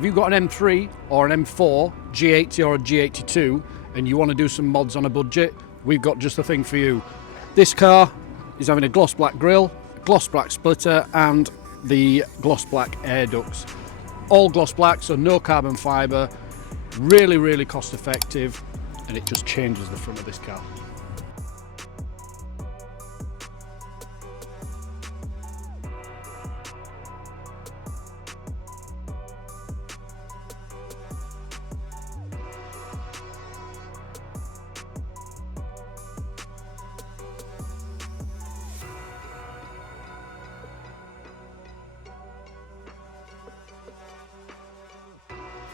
Have you got an M3 or an M4, G80 or a G82, and you want to do some mods on a budget? We've got just the thing for you. This car is having a gloss black grille, gloss black splitter, and the gloss black air ducts. All gloss black, so no carbon fibre, really cost effective, and it just changes the front of this car.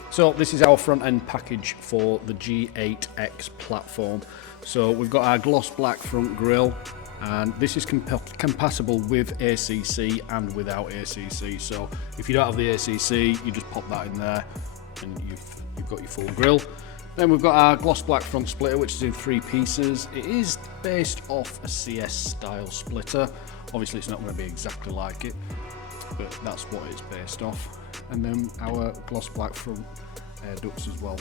So this is our front end package for the G8X platform. So we've got our gloss black front grille, and this is compatible with ACC and without ACC. So if you don't have the ACC, you just pop that in there and you've got your full grille. Then we've got our gloss black front splitter, which is in 3 pieces. It is based off a CS style splitter. Obviously it's not going to be exactly like it, but that's what it's based off. And then our gloss black front air ducts as well.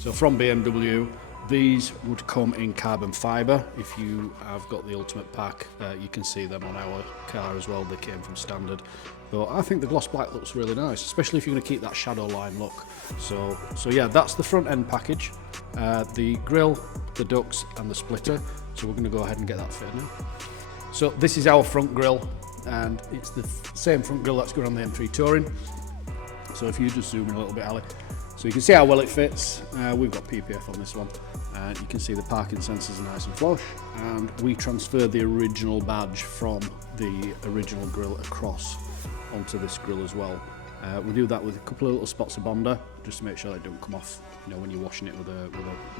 So from BMW, these would come in carbon fibre. If you have got the ultimate pack, you can see them on our car as well. They came from standard, but I think the gloss black looks really nice, especially if you're going to keep that shadow line look. So yeah, that's the front end package, the grille, the ducts and the splitter. So we're going to go ahead and get that fitted now. So this is our front grille, and it's the same front grille that's going on the M3 Touring. So if you just zoom in a little bit, Ali, so you can see how well it fits. We've got PPF on this one, and you can see the parking sensors are nice and flush, and we transferred the original badge from the original grille across onto this grille as well. We do that with a couple of little spots of Bonder, just to make sure they don't come off, you know, when you're washing it with a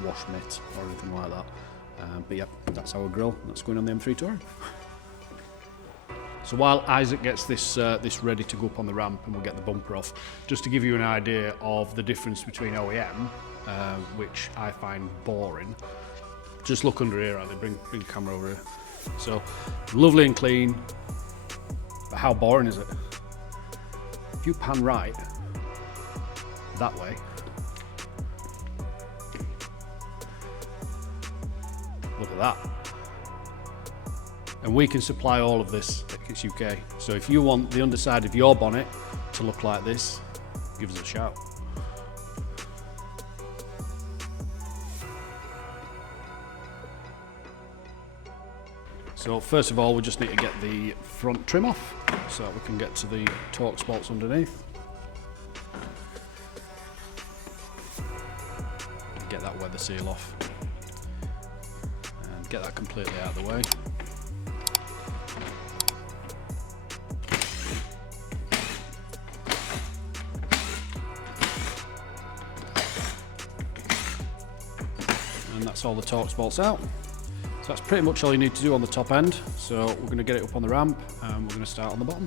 wash mitt or anything like that. But yeah, that's our grille. That's going on the M3 Touring. So while Isaac gets this ready to go up on the ramp and we'll get the bumper off, just to give you an idea of the difference between OEM, which I find boring, just look under here, Ali, bring the camera over here. So lovely and clean, but how boring is it? If you pan right, that way, look at that. And we can supply all of this at Kits UK. So if you want the underside of your bonnet to look like this, give us a shout. So first of all, we just need to get the front trim off so that we can get to the torque spots underneath. Get that weather seal off. And get that completely out of the way. And that's all the torque bolts out. So that's pretty much all you need to do on the top end. So we're going to get it up on the ramp and we're going to start on the bottom.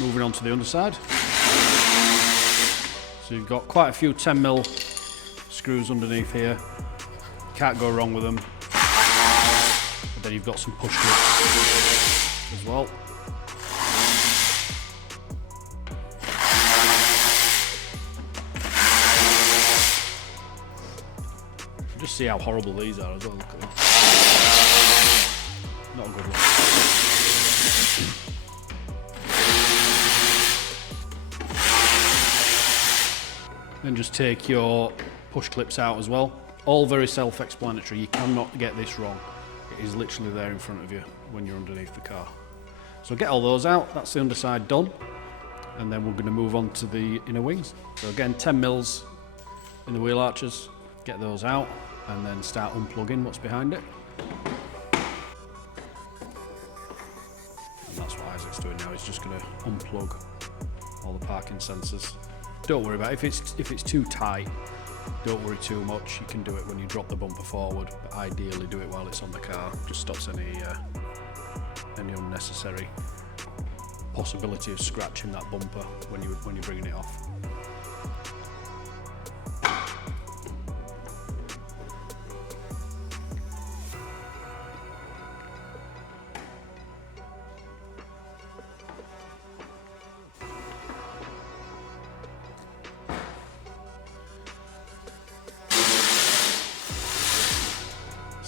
Moving on to the underside. So you've got quite a few 10mm screws underneath here. Can't go wrong with them. But then you've got some push clips as well. Just see how horrible these are as well. Look at them. Not a good look. Then just take your push clips out as well. All very self-explanatory. You cannot get this wrong. It is literally there in front of you when you're underneath the car. So get all those out. That's the underside done. And then we're going to move on to the inner wings. So again, 10mm in the wheel arches. Get those out and then start unplugging what's behind it. And that's what Isaac's doing now. He's just going to unplug all the parking sensors. Don't worry about it. If it's too tight, don't worry too much. You can do it when you drop the bumper forward, but ideally do it while it's on the car. Just stops any unnecessary possibility of scratching that bumper when you're bringing it off.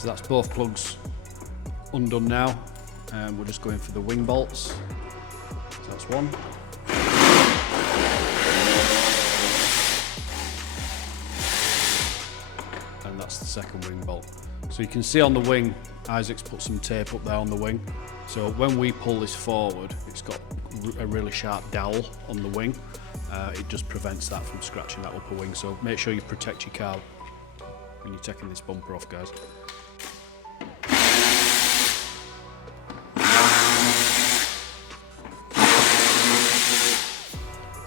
So that's both plugs undone now, and we're just going for the wing bolts. So that's one. And that's the second wing bolt. So you can see on the wing, Isaac's put some tape up there on the wing. So when we pull this forward, it's got a really sharp dowel on the wing. It just prevents that from scratching that upper wing. So make sure you protect your car when you're taking this bumper off, guys.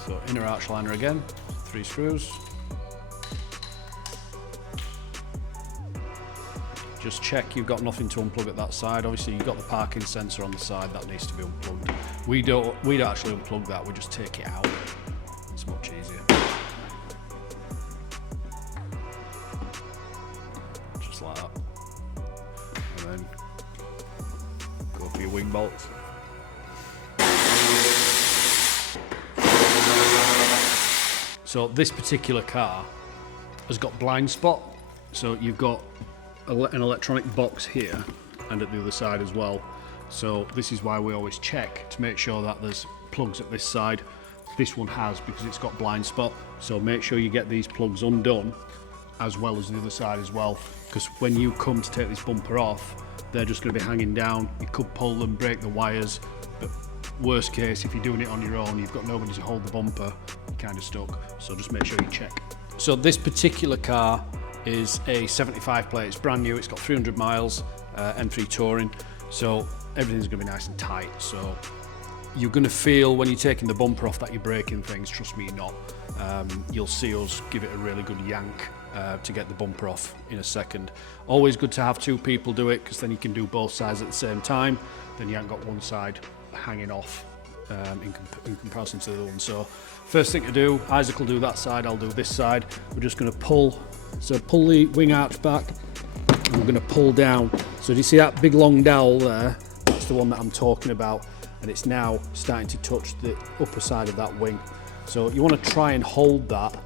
So inner arch liner again, 3 screws. Just check you've got nothing to unplug at that side. Obviously you've got the parking sensor on the side, that needs to be unplugged. We don't actually unplug that, we just take it out. It's much easier. Just like that. And then go for your wing bolts. So this particular car has got blind spot. So you've got an electronic box here and at the other side as well. So this is why we always check to make sure that there's plugs at this side. This one has, because it's got blind spot. So make sure you get these plugs undone as well as the other side as well, because when you come to take this bumper off, they're just going to be hanging down. You could pull them, break the wires, but worst case, if you're doing it on your own, you've got nobody to hold the bumper, you're kind of stuck. So just make sure you check. So this particular car is a 75 plate, it's brand new, it's got 300 miles, M3 Touring, so everything's going to be nice and tight. So you're going to feel when you're taking the bumper off that you're breaking things, trust me, you're not. You'll see us give it a really good yank to get the bumper off in a second. Always good to have 2 people do it, because then you can do both sides at the same time, then you haven't got one side hanging off in comparison to the other one. So first thing to do, Isaac will do that side, I'll do this side. We're just going to pull the wing arch back, and we're going to pull down. So do you see that big long dowel there? That's the one that I'm talking about, and it's now starting to touch the upper side of that wing. So you want to try and hold that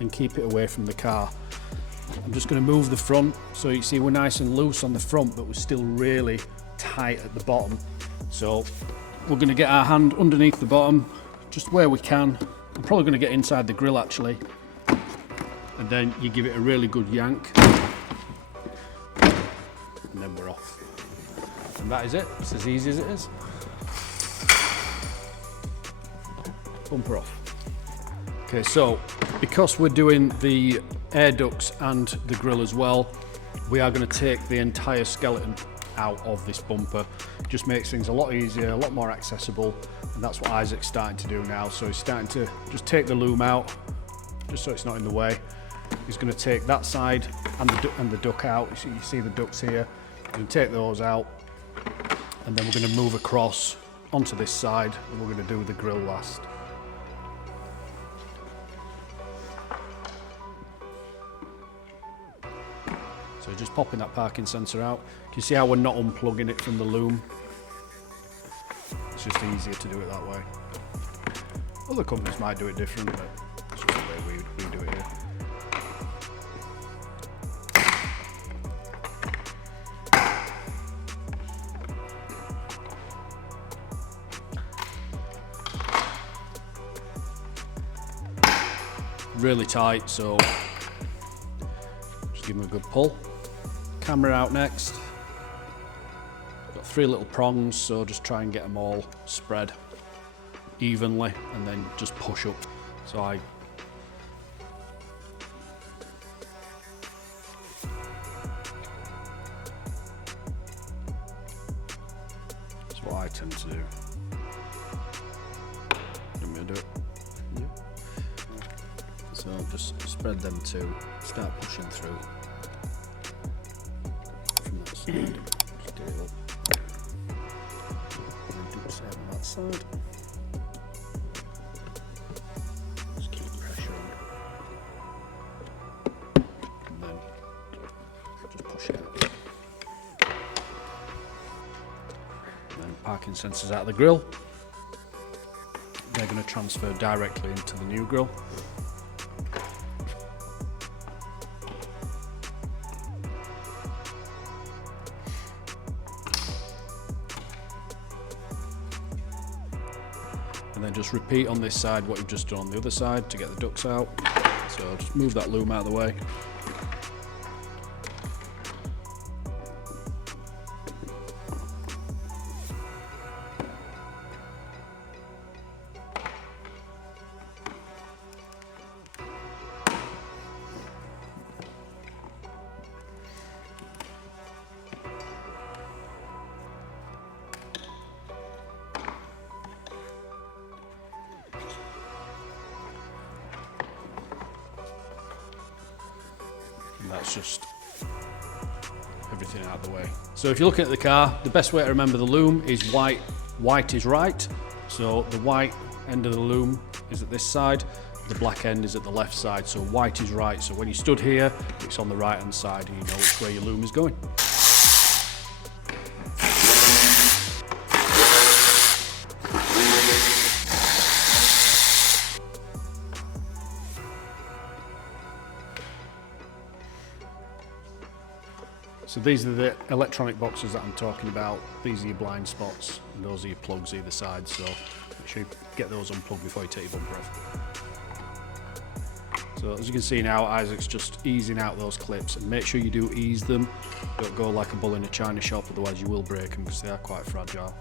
and keep it away from the car. I'm just going to move the front, so you see we're nice and loose on the front, but we're still really tight at the bottom. So we're going to get our hand underneath the bottom, just where we can. I'm probably going to get inside the grille actually, and then you give it a really good yank, and then we're off. And that is it. It's as easy as it is. Bumper off. Okay, so because we're doing the air ducts and the grille as well, we are going to take the entire skeleton out of this bumper. It just makes things a lot easier, a lot more accessible, and that's what Isaac's starting to do now. So he's starting to just take the loom out, just so it's not in the way. He's going to take that side and the duct out. You see the ducts here. We're going to take those out, and then we're going to move across onto this side, and we're going to do the grille last. So just popping that parking sensor out. Do you see how we're not unplugging it from the loom? It's just easier to do it that way. Other companies might do it different, but it's just the way we do it here. Really tight, so just give them a good pull. Camera out next. Got 3 little prongs, so just try and get them all spread evenly, and then just push up. So that's what I tend to do. You want me to do it? Yeah. So just spread them 2, start pushing through from that side. Just get it up. And do the same on that side. Just keep pressure on. And then just push it out. And then parking sensors out of the grille. They're going to transfer directly into the new grille. And then just repeat on this side what you've just done on the other side to get the ducts out. So just move that loom out of the way. And that's just everything out of the way. So if you're looking at the car, the best way to remember the loom is white. White is right. So the white end of the loom is at this side, the black end is at the left side. So white is right. So when you stood here, it's on the right hand side and you know which way your loom is going. So these are the electronic boxes that I'm talking about. These are your blind spots, and those are your plugs either side. So make sure you get those unplugged before you take your bumper off. So as you can see now, Isaac's just easing out those clips, and make sure you do ease them. Don't go like a bull in a china shop, otherwise you will break them because they are quite fragile.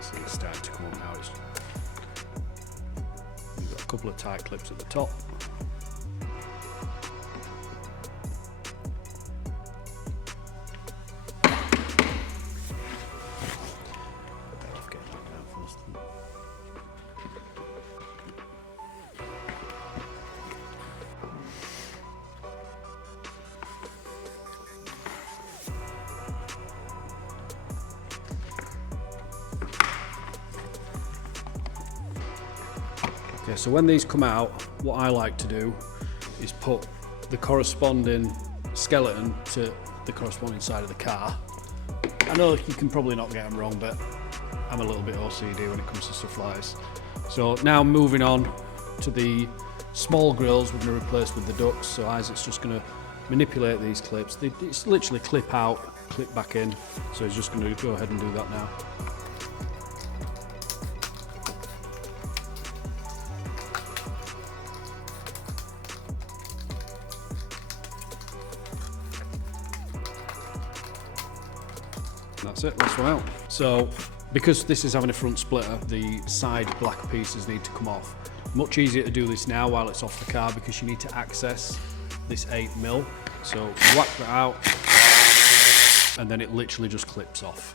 See, it's starting to come up now. You've got a couple of tight clips at the top. Okay, so when these come out, what I like to do is put the corresponding skeleton to the corresponding side of the car. I know you can probably not get them wrong, but I'm a little bit OCD when it comes to stuff like this. So now moving on to the small grills, we're going to replace with the ducts. So Isaac's just going to manipulate these clips. It's literally clip out, clip back in. So he's just going to go ahead and do that now. That's it, last one out. So because this is having a front splitter, the side black pieces need to come off. Much easier to do this now while it's off the car because you need to access this 8mm. So whack that out and then it literally just clips off.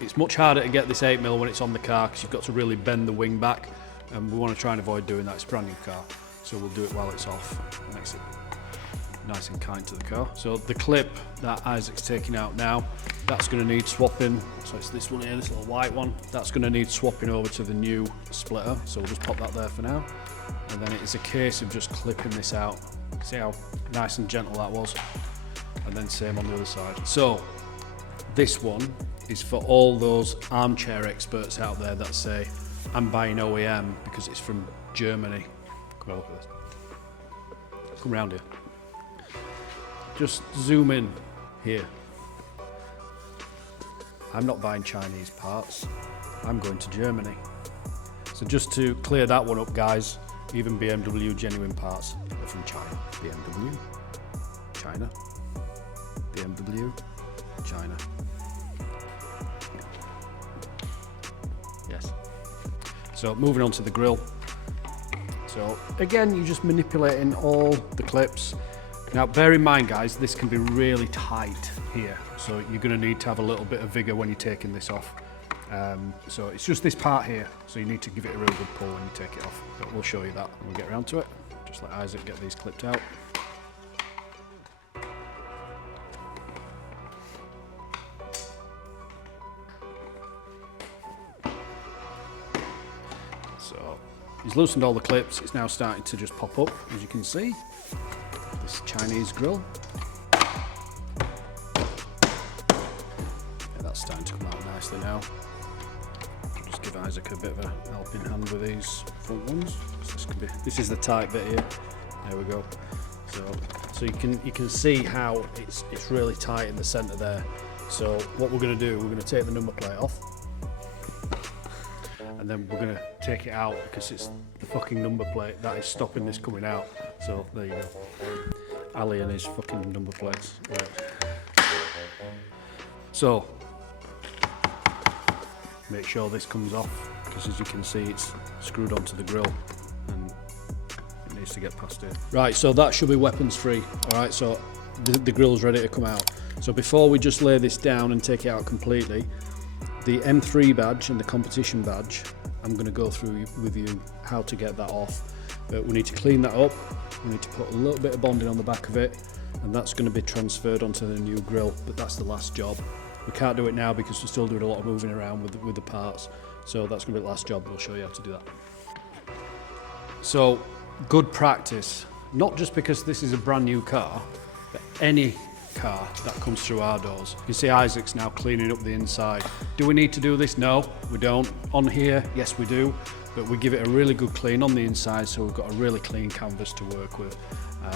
It's much harder to get this 8mm when it's on the car because you've got to really bend the wing back, and we want to try and avoid doing that. It's a brand new car, so we'll do it while it's off. It makes it nice and kind to the car. So the clip that Isaac's taking out now, that's going to need swapping. So it's this one here, this little white one. That's going to need swapping over to the new splitter. So we'll just pop that there for now. And then it's a case of just clipping this out. See how nice and gentle that was? And then same on the other side. So this one is for all those armchair experts out there that say, I'm buying OEM because it's from Germany. Come on, look at this. Come round here. Just zoom in here. I'm not buying Chinese parts, I'm going to Germany. So just to clear that one up, guys, even BMW genuine parts are from China. BMW, China, BMW, China. Yes. So moving on to the grille. So again, you're just manipulating all the clips. Now bear in mind, guys, this can be really tight here, so you're going to need to have a little bit of vigour when you're taking this off. So it's just this part here, so you need to give it a real good pull when you take it off. But we'll show you that when we get around to it. Just let Isaac get these clipped out. So he's loosened all the clips. It's now starting to just pop up, as you can see. This Chinese grill. Yeah, that's starting to come out nicely now. Just give Isaac a bit of a helping hand with these front ones. This is the tight bit here. There we go. So you can see how it's really tight in the centre there. So what we're going to do, we're going to take the number plate off. and then we're gonna take it out because it's the fucking number plate that is stopping this coming out. So there you go. Ali and his fucking number plates. Right. So make sure this comes off, because as you can see it's screwed onto the grille and it needs to get past here. Right, so that should be weapons free. Alright, so the grille's ready to come out. So before we just lay this down and take it out completely, the M3 badge and the competition badge, I'm going to go through with you how to get that off. But we need to clean that up, we need to put a little bit of bonding on the back of it, and that's going to be transferred onto the new grille, but that's the last job. We can't do it now because we're still doing a lot of moving around with the parts, so that's going to be the last job. We'll show you how to do that. So, good practice, not just because this is a brand new car, but any car that comes through our doors. You can see Isaac's now cleaning up the inside. Do we need to do this? No, we don't. On here, yes we do, but we give it a really good clean on the inside, so we've got a really clean canvas to work with,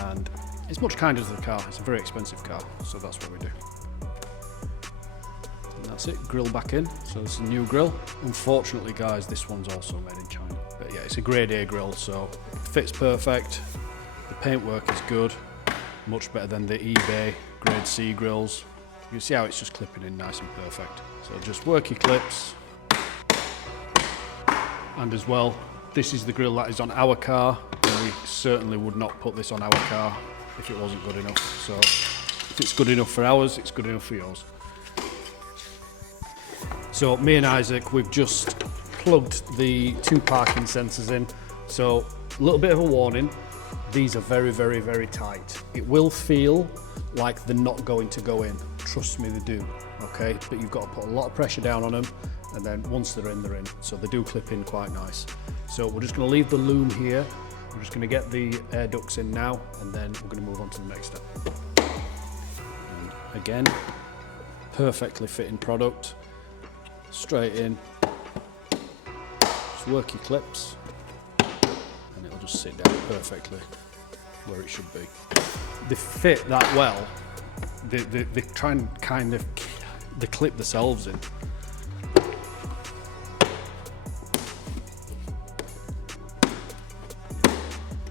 and it's much kinder to the car. It's a very expensive car, so that's what we do. And that's it, grill back in. So it's a new grill. Unfortunately guys, this one's also made in China, but yeah, it's a grade A grill, so it fits perfect. The paintwork is good, much better than the eBay grade C grills. You can see how it's just clipping in nice and perfect. So just work your clips. And as well, this is the grill that is on our car, and we certainly would not put this on our car if it wasn't good enough. So if it's good enough for ours, it's good enough for yours. So me and Isaac, we've just plugged the 2 parking sensors in. So a little bit of a warning, these are very, very, very tight. It will feel like they're not going to go in. Trust me, they do, okay? But you've got to put a lot of pressure down on them, and then once they're in, they're in. So they do clip in quite nice. So we're just gonna leave the loom here. We're just gonna get the air ducts in now, and then we're gonna move on to the next step. And again, perfectly fitting product. Straight in. Just work your clips, and it'll just sit down perfectly where it should be. They fit that well. They try and kind of they clip themselves in.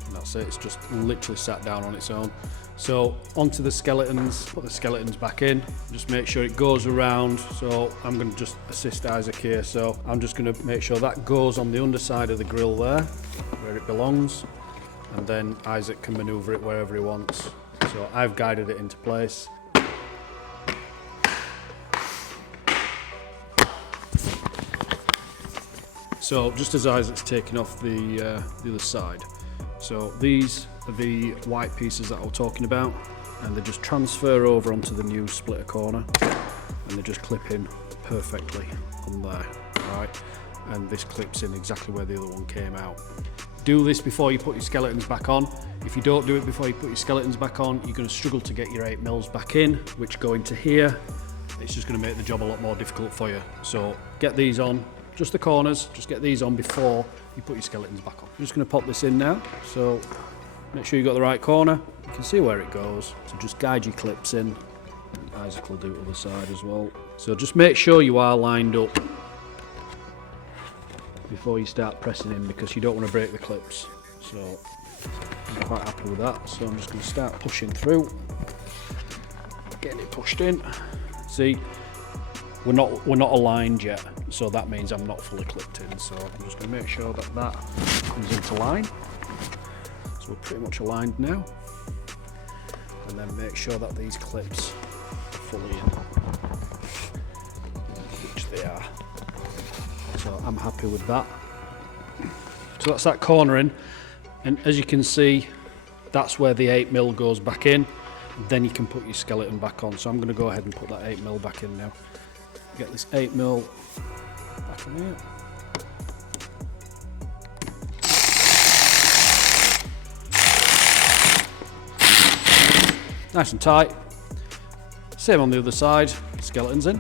And that's it. It's just literally sat down on its own. So onto the skeletons. Put the skeletons back in. Just make sure it goes around. So I'm going to just assist Isaac here. So I'm just going to make sure that goes on the underside of the grill there, where it belongs. And then Isaac can maneuver it wherever he wants. So I've guided it into place. So just as Isaac's taking off the other side, so these are the white pieces that I was talking about, and they just transfer over onto the new splitter corner, and they just clip in perfectly on there, right? And this clips in exactly where the other one came out. Do this before you put your skeletons back on. If you don't do it before you put your skeletons back on, you're going to struggle to get your 8mm back in, which go into here. It's just going to make the job a lot more difficult for you. So get these on, just the corners, just get these on before you put your skeletons back on. I'm just going to pop this in now. So make sure you've got the right corner. You can see where it goes. So just guide your clips in. And Isaac will do it on the side as well. So just make sure you are lined up before you start pressing in, because you don't want to break the clips. So I'm quite happy with that. So I'm just going to start pushing through, getting it pushed in. See, we're not aligned yet, so that means I'm not fully clipped in. So I'm just going to make sure that that comes into line. So we're pretty much aligned now, and then make sure that these clips are fully in, which they are. So I'm happy with that. So that's that corner in, and as you can see, that's where the 8mm goes back in. Then you can put your skeleton back on. So I'm going to go ahead and put that 8mm back in now. Get this 8mm back in here. Nice and tight. Same on the other side, skeletons in.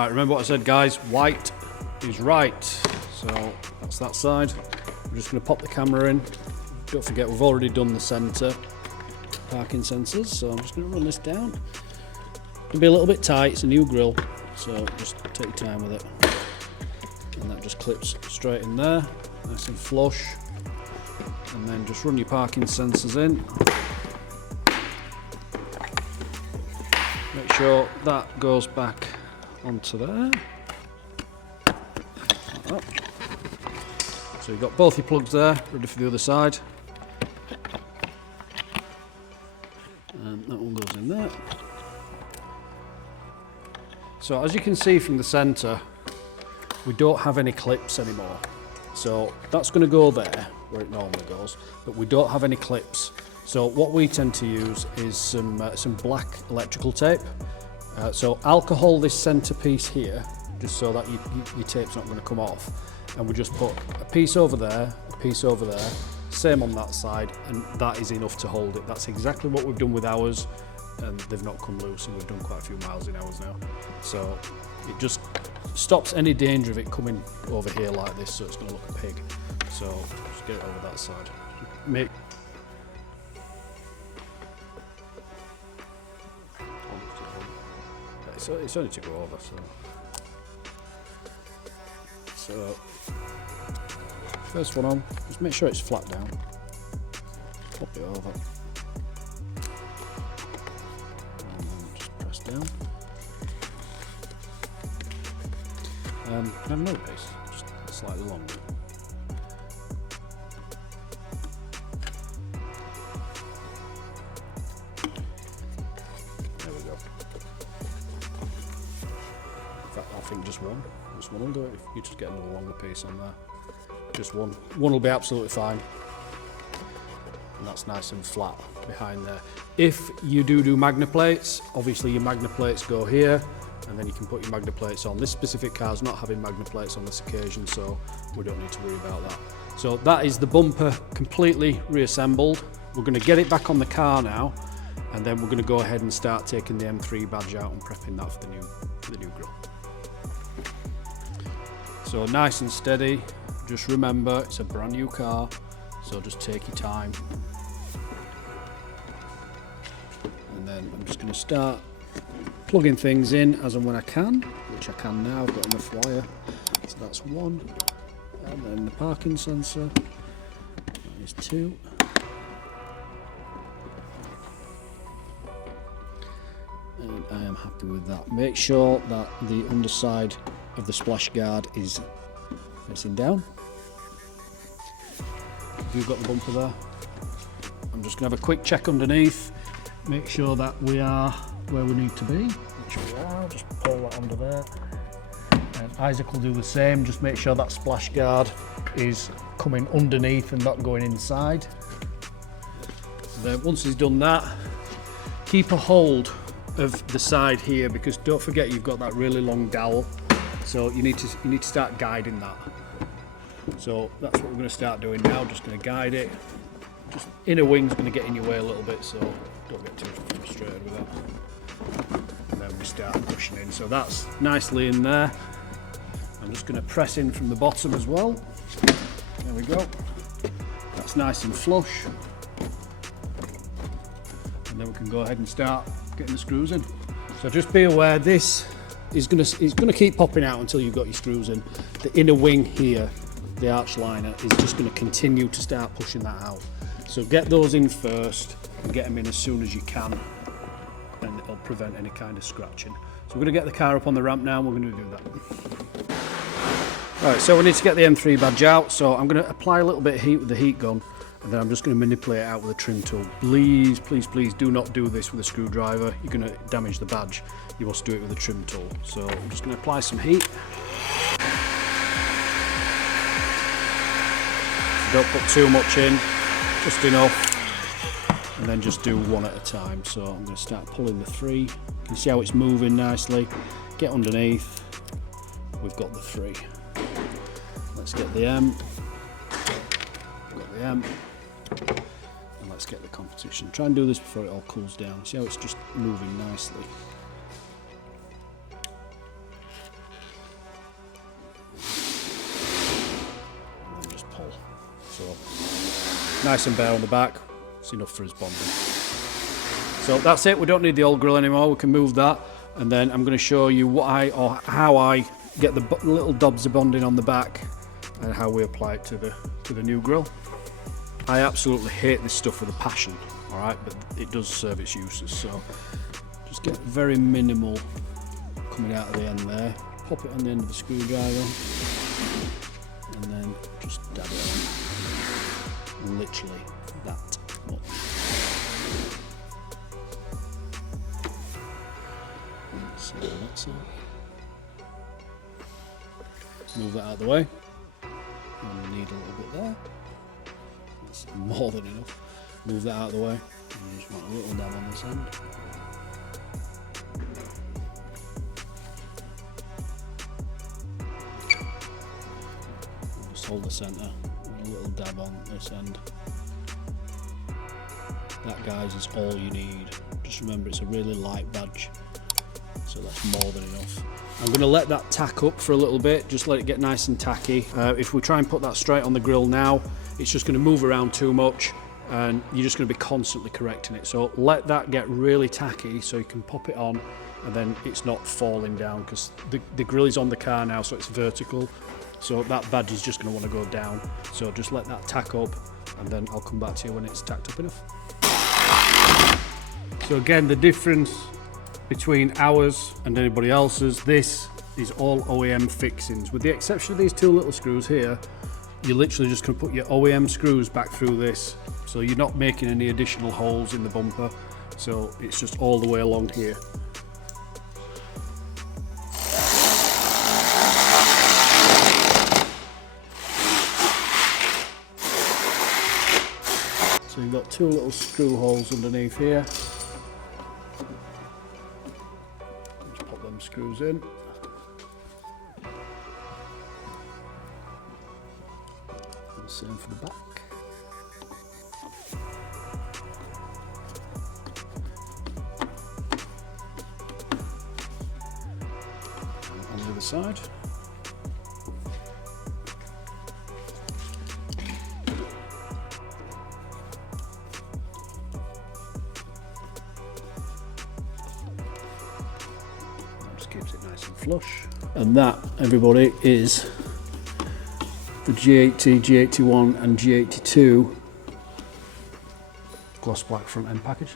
Right, remember what I said, guys, white is right. So that's that side. I'm just going to pop the camera in. Don't forget, we've already done the centre parking sensors, so I'm just going to run this down. It'll be a little bit tight, it's a new grille, so just take your time with it. And that just clips straight in there, nice and flush. And then just run your parking sensors in. Make sure that goes back onto there. Like that. So you've got both your plugs there, ready for the other side. And that one goes in there. So as you can see from the centre, we don't have any clips anymore. So that's going to go there, where it normally goes, but we don't have any clips. So what we tend to use is some black electrical tape. So alcohol this centre piece here, just so that your tape's not going to come off. And we just put a piece over there, a piece over there, same on that side, and that is enough to hold it. That's exactly what we've done with ours, and they've not come loose, and we've done quite a few miles in ours now. So it just stops any danger of it coming over here like this, so it's going to look a pig. So just get it over that side. It's only to go over, so first one on, just make sure it's flat down, pop it over, and then just press down. Can I have another piece, just slightly longer. There we go. In fact, I think just one will do it. If you just get another longer piece on there, just one will be absolutely fine, and that's nice and flat behind there. If you do magna plates, obviously your magna plates go here, and then you can put your magna plates on. This specific car's not having magna plates on this occasion, so we don't need to worry about that. So that is the bumper completely reassembled. We're going to get it back on the car now, and then we're going to go ahead and start taking the M3 badge out and prepping that for the new grille. So nice and steady. Just remember, it's a brand new car, so just take your time. And then I'm just going to start plugging things in as and when I can, which I can now. I've got enough wire. So that's one. And then the parking sensor. That is two. And I am happy with that. Make sure that the underside of the splash guard is facing down. If you've got the bumper there, I'm just going to have a quick check underneath, make sure that we are where we need to be, which we are. Just pull that under there. And Isaac will do the same, just make sure that splash guard is coming underneath and not going inside. And then once he's done that, keep a hold of the side here, because don't forget you've got that really long dowel, so you need to start guiding that. So that's what we're going to start doing now. Just going to guide it. Just inner wing's going to get in your way a little bit, so don't get too frustrated with that. And then we start pushing in. So that's nicely in there. I'm just going to press in from the bottom as well. There we go. That's nice and flush. And then we can go ahead and start getting the screws in. So just be aware, this is going to keep popping out until you've got your screws in. The inner wing here, the arch liner, is just going to continue to start pushing that out. So get those in first and get them in as soon as you can, and it'll prevent any kind of scratching. So we're going to get the car up on the ramp now, and we're going to do that. Right, so we need to get the M3 badge out, so I'm going to apply a little bit of heat with the heat gun, and then I'm just going to manipulate it out with a trim tool. Please, please, please do not do this with a screwdriver. You're going to damage the badge. You must do it with a trim tool. So I'm just going to apply some heat. Don't put too much in, just enough, and then just do one at a time. So I'm going to start pulling the three. You can see how it's moving nicely. Get underneath. We've got the three. Let's get the M. Got the M. And let's get the competition. Try and do this before it all cools down. See how it's just moving nicely. So nice and bare on the back, it's enough for his bonding. So that's it, we don't need the old grill anymore, we can move that, and then I'm going to show you how I get the little dobs of bonding on the back and how we apply it to the new grill. I absolutely hate this stuff with a passion, alright, but it does serve its uses. So just get very minimal coming out of the end there, pop it on the end of the screwdriver, and then just dab it on, literally that much. So that's it. Move that out of the way. And we need a little bit there. That's more than enough. Move that out of the way. And you just want a little dab on this end. Just hold the centre. A little dab on this end. That, guys, is all you need. Just remember, it's a really light badge, so that's more than enough. I'm going to let that tack up for a little bit, just let it get nice and tacky. If we try and put that straight on the grill now, it's just going to move around too much and you're just going to be constantly correcting it. So let that get really tacky so you can pop it on and then it's not falling down, because the grill is on the car now, so it's vertical. So that badge is just going to want to go down. So just let that tack up and then I'll come back to you when it's tacked up enough. So again, the difference between ours and anybody else's, this is all OEM fixings. With the exception of these two little screws here, you're literally just going to put your OEM screws back through this. So you're not making any additional holes in the bumper. So it's just all the way along here. So you've got two little screw holes underneath here. Screws in. And same for the back. And on the other side. Keeps it nice and flush. And that, everybody, is the G80, G81 and G82 gloss black front end package.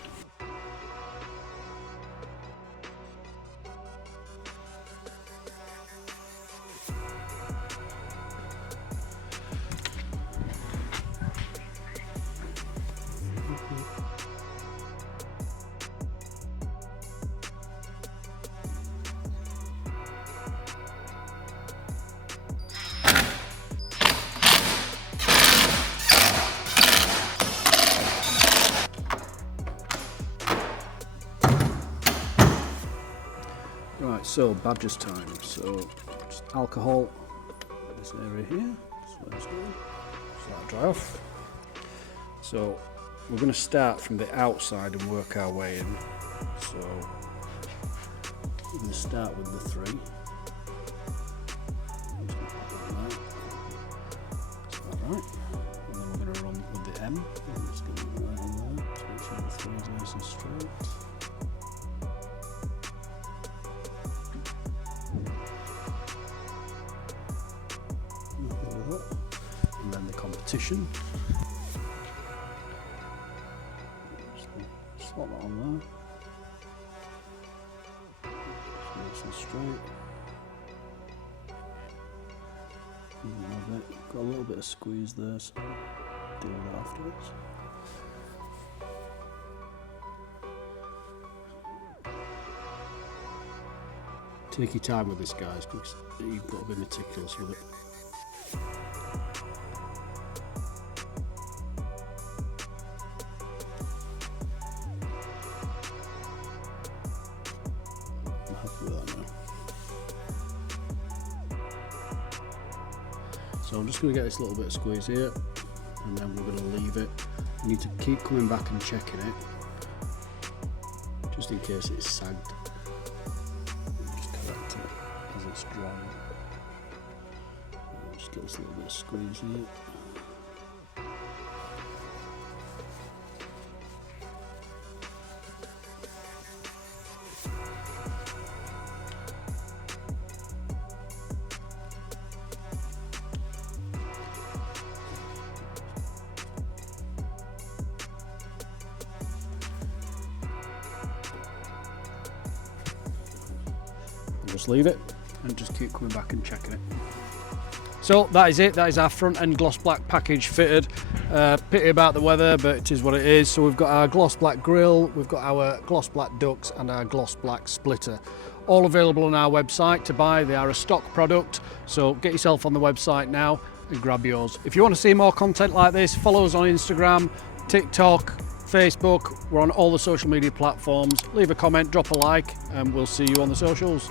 Right, so badges time. So just alcohol, this area here, just let that dry off. So we're going to start from the outside and work our way in. So we're going to start with the 3. Alright, and then we're going to run with the M. I'm just going to put that on there to make sure the 3 is nice and straight. And then the competition. Just slot that on there. Just nice and straight. Got a little bit of squeeze there, so deal with that afterwards. Take your time with this, guys, because you've got to be meticulous with it. I'm happy with that now. So I'm just going to get this little bit of squeeze here, and then we're going to leave it. You need to keep coming back and checking it, just in case it's sagged. Just correct it as it's drying. Just get this little bit of squeeze here. just leave it and just keep coming back and checking it. So that is it, that is our front end gloss black package fitted. Pity about the weather, but it is what it is. So we've got our gloss black grille, we've got our gloss black ducts and our gloss black splitter. All available on our website to buy. They are a stock product, so get yourself on the website now and grab yours. If you want to see more content like this, follow us on Instagram, TikTok, Facebook. We're on all the social media platforms. Leave a comment, drop a like, and we'll see you on the socials.